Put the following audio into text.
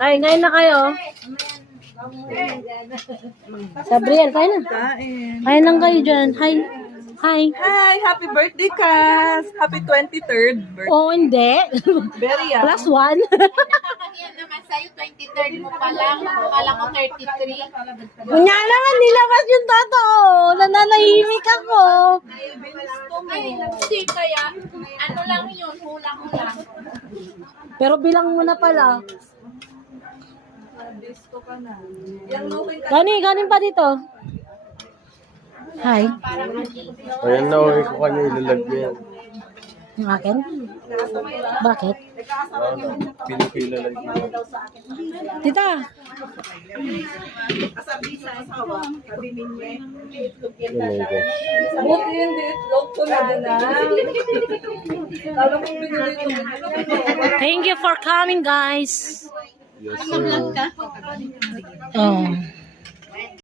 Kain na kayo. Sabriel, kain na. Kain lang kayo dyan. Hi. Hi. Hi! Happy birthday, Cass! Happy 23rd birthday. Oh, hindi. Very young. Plus one. Yan naman sa'yo, 23rd mo pa lang. Akala ko 33. Kunya naman, nilabas yung totoo. Nananahimik ako. Ay, hindi kaya. Ano lang yun, hulang-hulang. Pero bilang mo na pala. Disco ka na. Yung looking ka. Ganin pa dito. Hi. Ayan na, uwi ko kanya ilalag mo yan. Yung akin? Bakit? Pinipila lang yun. Tita. Buti hindi itlog ko na na. Talo mo binili ko. Thank you for coming, guys. Yes, sir. Oh.